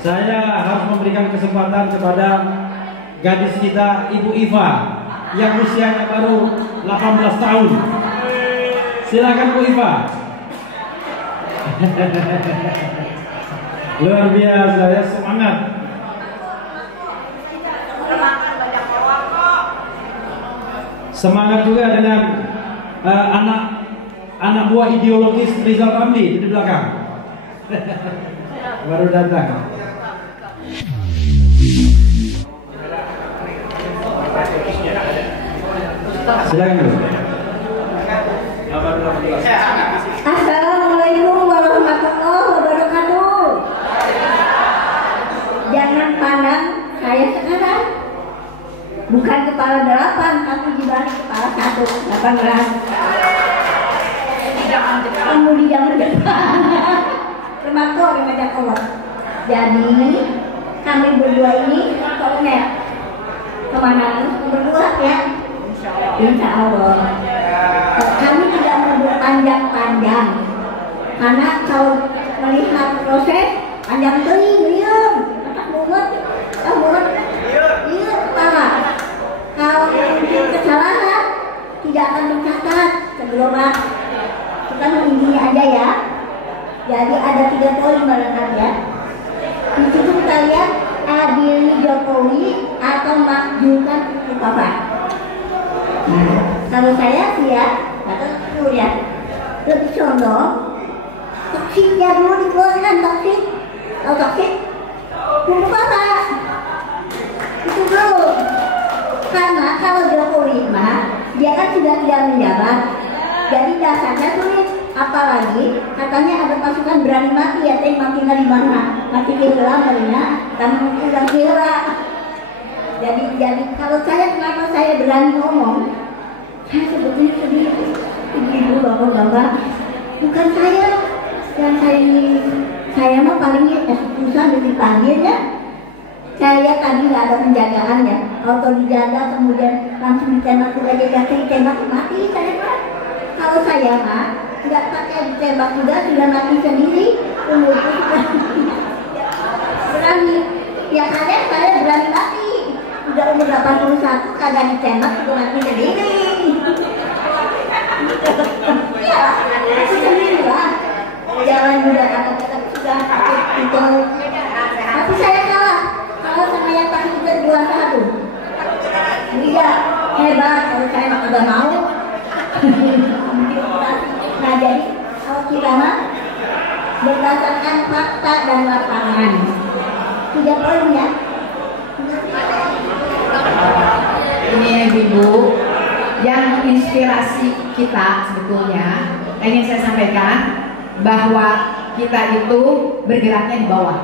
Saya harus memberikan kesempatan kepada gadis kita, Ibu Iva, yang usianya baru 18 tahun. Silakan Bu Iva. Luar biasa ya, semangat. Semangat juga dengan anak buah ideologis Rizal Ramli di belakang. Baru datang. Silakan. Assalamualaikum warahmatullahi wabarakatuh. Jangan pandang saya sekarang, bukan kepala 8, tapi dibalik kepala 1, 18. Kamu jangan depan. Termasuk remaja kolot. Jadi kami berdua ini kolonel. Kemana berdua ya? Insya Allah. Kami tidak mau berpanjang-panjang, karena kalau melihat proses panjang liur, otak mulut, liur kepala. Kalau mungkin kesalahan tidak akan mencatat sebelum kita menginginnya aja ya. Jadi ada 3 poin barangkali ya. Di situ kita lihat adili Jokowi atau makjukan Bapak. Nah, kalau saya sih ya, atau dulu ya, lebih condong toksiknya dulu dikeluarkan, toksik. Tahu toksik? Tunggu Bapak. Itu dulu. Karena kalau Jokowi mah, dia kan sudah tidak menjabat, jadi dasarnya sulit. Apalagi katanya ada pasukan berani mati ya, tapi matinya di mana? Mati kira marinya, kamu udah kira. Jadi kalau saya, kenapa saya berani ngomong? Saya sebetulnya sedih, ibu bapak-bapak, bukan saya yang saya mah palingnya susah dipanggil ya. Saya tadi nggak ada penjagaan ya, kalau dijaga kemudian langsung ditembak, sudah jaga ditembak mati saya mah. Kalau saya mah nggak pakai ditembak juga, sudah mati sendiri, kemudian berani. Biasanya saya berani mati. Udah umur 81 kagak ditembak juga mati sendiri. Ya, aku sendiri lah. Jalan juga kata-kata sudah takut itu. Tapi saya kalah sama yang takut itu 21. Iya, hebat. Kalau saya mah udah mau. Nah jadi kalau kita mah berdasarkan fakta dan lapangan. 3 poin ya. Ini ibu yang inspirasi kita sebetulnya ingin saya sampaikan bahwa kita itu bergeraknya di bawah.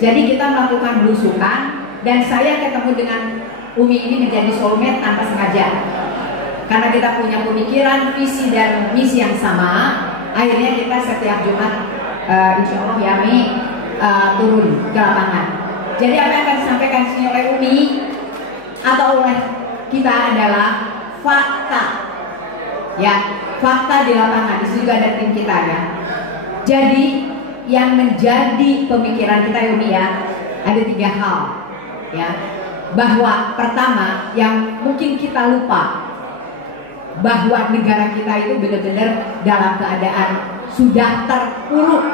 Jadi kita melakukan belusukan dan saya ketemu dengan Umi ini menjadi soulmate tanpa sengaja. Karena kita punya pemikiran, visi dan misi yang sama, akhirnya kita setiap Jumat insya Allah ya Mi turun ke lapangan. Jadi apa yang akan disampaikan di sini oleh Umi atau oleh kita adalah fakta, ya, fakta di lapangan. Di situ juga ada tim kita ya. Jadi yang menjadi pemikiran kita Umi ya, ada 3 hal ya. Bahwa pertama yang mungkin kita lupa, bahwa negara kita itu benar-benar dalam keadaan sudah terpuruk,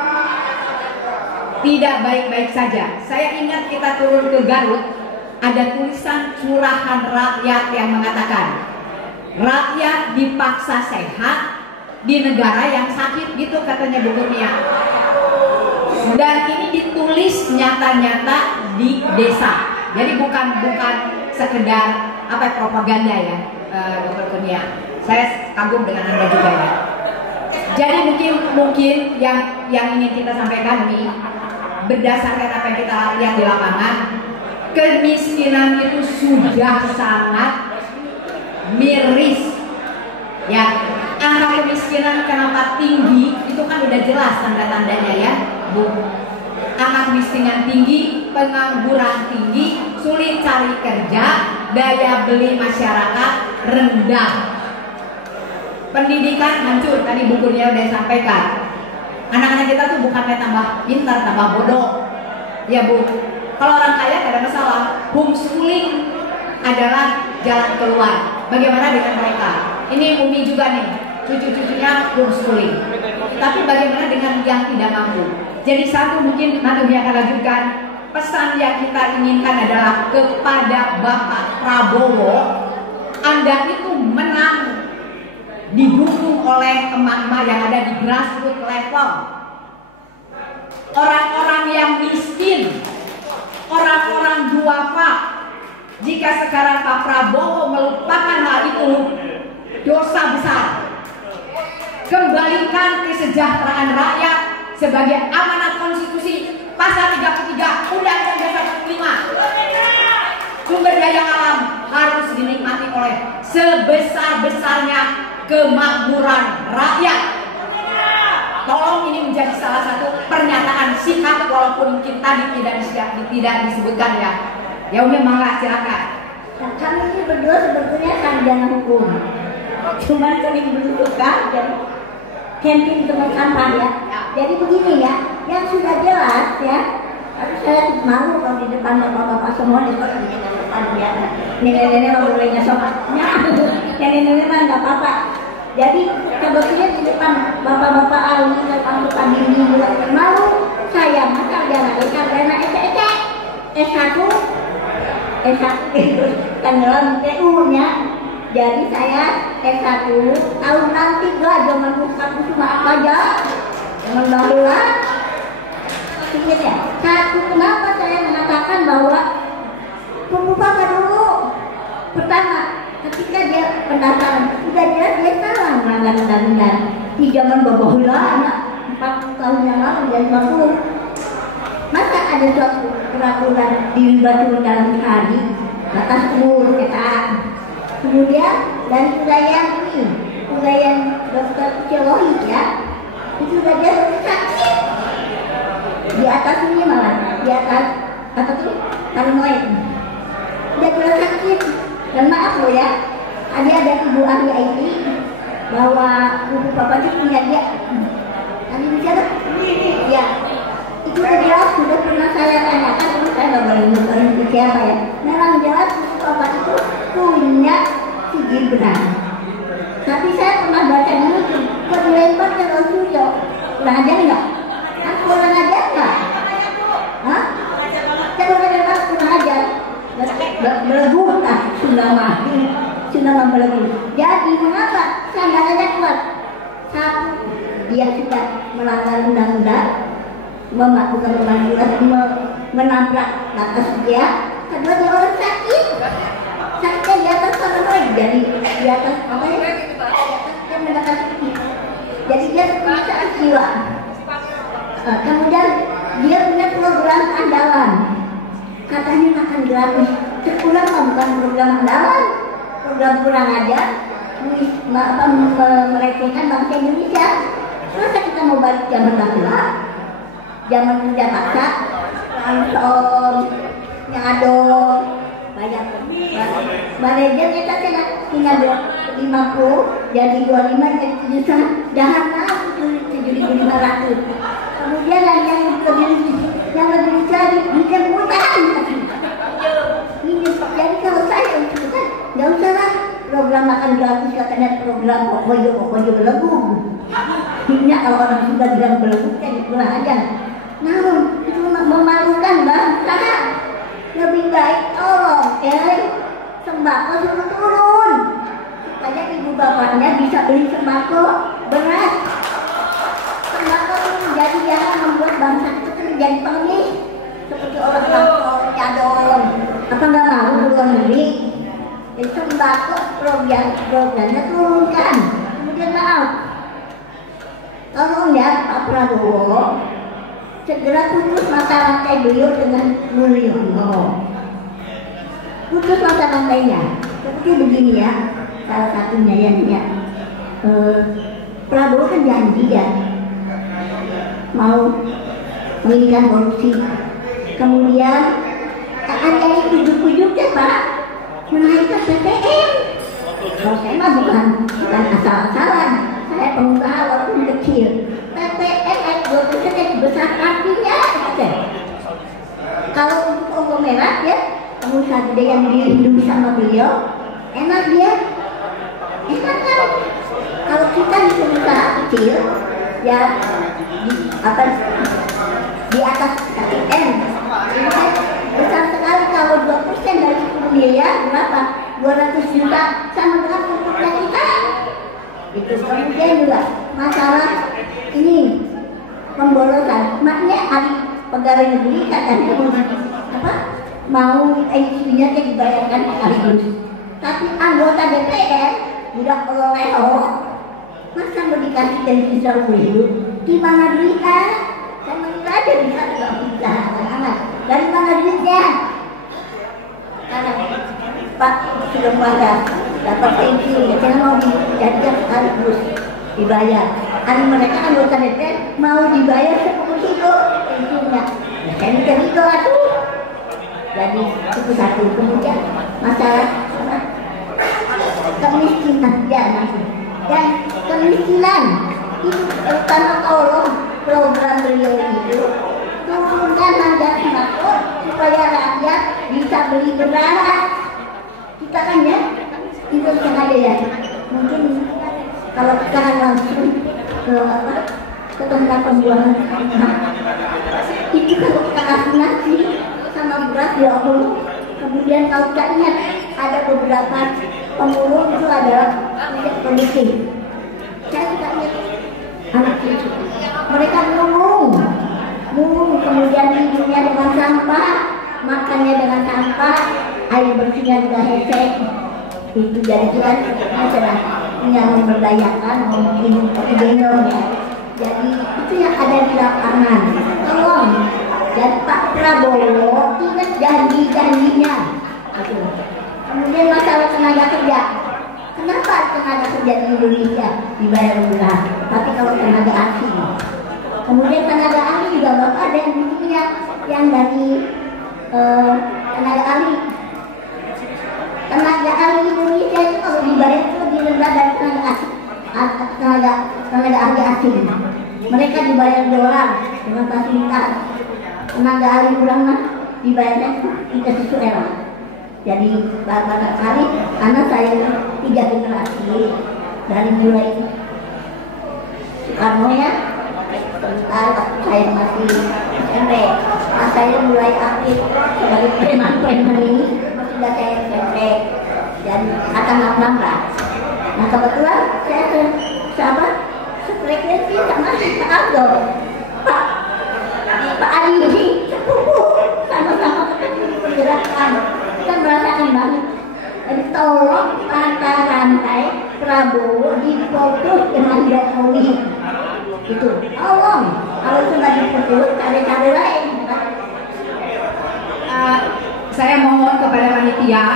tidak baik-baik saja. Saya ingat kita turun ke Garut, ada tulisan curahan rakyat yang mengatakan rakyat dipaksa sehat di negara yang sakit, gitu katanya Bu Kurnia. Dan ini ditulis nyata-nyata di desa. Jadi bukan sekedar propaganda ya, Dr. Kurnia. Saya kagum dengan Anda juga ya. Jadi mungkin yang ingin kita sampaikan ini berdasarkan apa yang kita lihat di lapangan, kemiskinan itu sudah sangat miris ya. Angka kemiskinan kenapa tinggi itu kan udah jelas tanda-tandanya ya Bu. Angka kemiskinan tinggi, pengangguran tinggi, sulit cari kerja, daya beli masyarakat rendah, pendidikan hancur, tadi Bu Kurnia udah sampaikan. Anak-anak kita tuh bukannya tambah pintar, tambah bodoh. Ya Bu, kalau orang kaya tidak ada masalah. Homeschooling adalah jalan keluar. Bagaimana dengan mereka? Ini Umi juga nih, cucu-cucunya homeschooling. Tapi bagaimana dengan yang tidak mampu? Jadi satu mungkin nanti akan lanjutkan. Pesan yang kita inginkan adalah kepada Bapak Prabowo, Anda itu menang didukung oleh emak-emak yang ada di grassroots level. Orang-orang yang miskin, orang-orang duafa. Jika sekarang Pak Prabowo melupakan hal itu, dosa besar. Kembalikan kesejahteraan rakyat sebagai amanat konstitusi pasal 33 Undang-Undang Dasar 45. Sumber daya alam harus dinikmati oleh sebesar-besarnya kemakmuran rakyat. Tolong ini menjadi salah satu pernyataan sikap walaupun mungkin tadi tidak disebutkan ya. Ya Umi mangga silakan. Nah, kami ini berdua sebetulnya sarjana hukum. Cuma sering berdudukan dan camping teman kantor ya. Jadi begini ya, yang sudah jelas ya. Tapi saya malu kalau di depan bapak-bapak semua di depan ya. Nenek-nenek mau bolehnya sobat. Nenek-nenek mah nggak apa-apa. Jadi sebetulnya di depan bapak-bapak ahli dan bapak diri juga malu. Saya mah sarjana S1 itu kan dalam TU-nya. Jadi saya S1 tahun nanti gak zaman bukaku cuma apa aja zaman bahula. Ingat ya, satu kenapa saya mengatakan bahwa pembuka dulu pertama ketika dia pendaftaran sudah jelas dia salah melanggar undang-undang di zaman bahula anak 40 tahun yang lalu dan 50. Masa ada suatu peraturan dilibatkan dalam hari batas umur kita. Kemudian dari Urayan Dr. Celohi ya, itu sudah dia sakit di atas ini malah di atas apa tuh paranoid. Dia sudah sakit dan maaf loh ya, ada ibu ahli IT bahwa ibu papa itu punya dia. Tadi bicara ya. Itu jelas sudah pernah saya tanyakan, tapi saya nggak boleh nyebutkan ke siapa ya. Memang jelas bapak itu punya si Gibran. Tapi saya pernah baca dulu kok dilempar ke Rosujo. Kurang ajar nggak? Kurang ajar nggak? Hah? Saya kurang ajar. Belegu tak Sunda belegu. Jadi mengapa sandarannya kuat? Satu, dia sudah melanggar undang-undang, melakukan pemanggilan, menabrak batas dia. Kedua, dia orang sakit. Sakitnya di atas paranoid, jadi di atas apa ya? Dia mendapat sakit. Jadi dia punya sakit jiwa. Kemudian dia punya program andalan. Katanya makan gratis. Sepulang bukan program andalan, program kurang aja, melecehkan bangsa Indonesia. Masa kita mau balik zaman dahulu? Zaman kerja paksa, langsung nyadong, banyak manajer kita tidak tinggal 50, jadi 25, jadi 7 jahat lah 7.500. Kemudian yang lebih lagi bikin utang. Jadi kalau saya itu kan nggak usah lah program makan gratis, katanya program pokoknya belegu. Ini kalau orang sudah bilang belegu kan pulang aja. Namun itu memalukan bangsa. Lebih baik tolong sembako suruh turun supaya ibu bapaknya bisa beli sembako beras. Sembako turun, jadi jangan membuat bangsa itu menjadi pengemis seperti orang cadong. Apa nggak mau luar negeri? Sembako programnya turunkan. Kemudian maaf, tolong ya Pak Prabowo segera putus mata rantai beliau dengan Mulyono. Putus mata rantainya. Seperti begini ya, salah satunya ya. Prabowo kan janji ya mau menghilangkan korupsi. Kemudian ada yang ujuk-ujuknya Pak menaikkan PPN. Kalau saya mah bukan asal-asalan, saya pengusaha walaupun kecil. PPN naik saja besar artinya oke. Kalau untuk konglomerat ya, pengusaha gede yang dilindungi sama beliau, enak dia, enak kan? Kalau kita di pengusaha kecil, ya di atas 1 M, ini kan besar sekali. Kalau 2% dari 10 miliar berapa? 200 juta, sama dengan pupuknya kita. Itu kemudian juga masalah ini pemborosan. Maknya hari pegawai negeri katanya apa? Mau IQ-nya dibayarkan sekaligus. Tapi anggota DPR udah oleh-oleh, masa mau dikasih televisi dulu? Gimana duitnya? Saya mengira aja bisa tidak bisa. Dari mana duitnya? Karena Pak sudah pada dapat pensiun, ya saya mau dijadikan sekaligus dibayar. Ada mereka anggota DPR mau dibayar 10 kilo pensiunnya. Ya saya mikir itu tuh. Jadi itu satu. Kemudian masalah kemiskinan ya, dan kemiskinan itu terutama tolong program beliau itu turunkan harga sembako supaya rakyat bisa beli beras. Kita kan ya itu sengaja ya, mungkin kalau kita langsung ke tempat pembuangan itu kalau kita kasih nasi sama beras ya Allah. Kemudian kalau kita ingat ada beberapa pemulung itu adalah tidak produktif. Saya suka ingat anak itu, mereka mulung, kemudian tidurnya dengan sampah, makannya dengan sampah, air bersihnya juga hecek. Itu jadi kan masalah yang memberdayakan, mungkin gendong ya. Jadi itu yang ada di lapangan. Tolong, dan Pak Prabowo ingat janji-janjinya. Kemudian masalah tenaga kerja. Kenapa tenaga kerja di Indonesia dibayar murah, tapi kalau tenaga asing? Kemudian tenaga ahli juga bapak ada yang butuhnya, yang dari tenaga ahli. Tenaga ahli Indonesia itu kalau dibayar itu lebih rendah dari tenaga ahli asing. Mereka dibayar dolar dengan fasilitas. Tenaga ahli kurang dibayarnya tidak sesuai lah. Jadi barangkali karena saya 3 generasi dari mulai Soekarno ya, sebentar waktu saya masih SMP, saya mulai aktif sebagai preman ini sudah saya SMP dan akan lah. Nah kebetulan saya sefrekuensi sama Pak Aldo, Pak Ali, sama-sama ketemu di pergerakan. Kita merasakan banget. Jadi tolong rantai Prabowo difokus dengan Jokowi. Itu tolong. Kalau itu nggak difokus, cari-cari lain. Saya mohon kepada panitia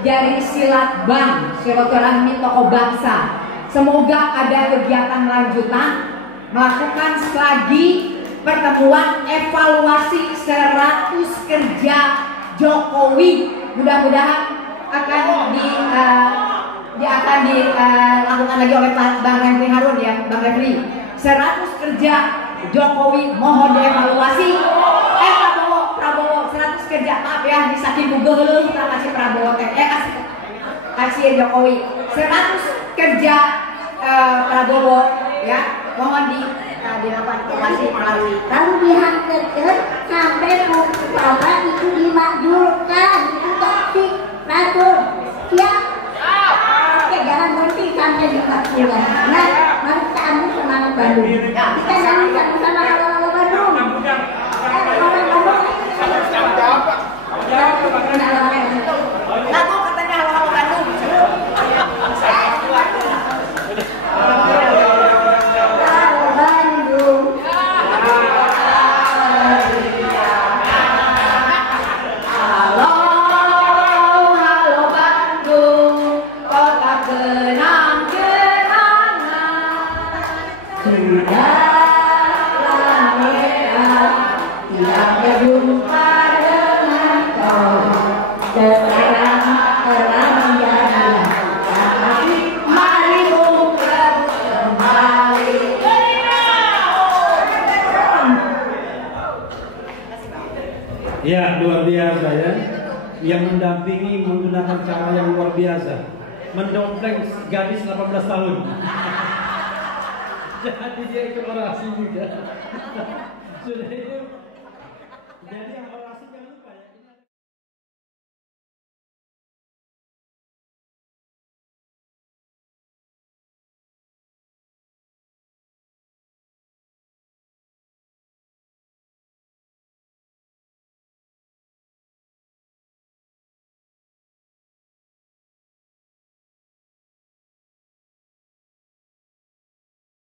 dari Silat Bank Silaturahmi Tokoh Bangsa, semoga ada kegiatan lanjutan melakukan lagi pertemuan evaluasi 100 kerja Jokowi. Mudah-mudahan akan dilakukan lagi oleh Bang Refli Harun ya, Bang Refli. 100 kerja Jokowi mohon dievaluasi. Prabowo 100 kerja, maaf ya, disaking Google kita kasih Prabowo kasih Jokowi. 100 kerja Prabowo ya, mohon dilakukan evaluasi melalui. Lalu dihantarkan sampai Bapak itu dimakzulkan, itu toksik, rasul, siap? Oke, jangan berhenti sampai dimakzulkan. Nah, mari kita ambil semangat Bandung. Kita jangan sama-sama halo-halo Bandung. Lagu katanya halo-halo Bandung. Sudah Ya, luar biasa ya. Yang mendampingi menggunakan cara yang luar biasa. Mendompleng gadis 18 tahun. Jadi dia ikut orasi juga. Sudah itu. Jadi yang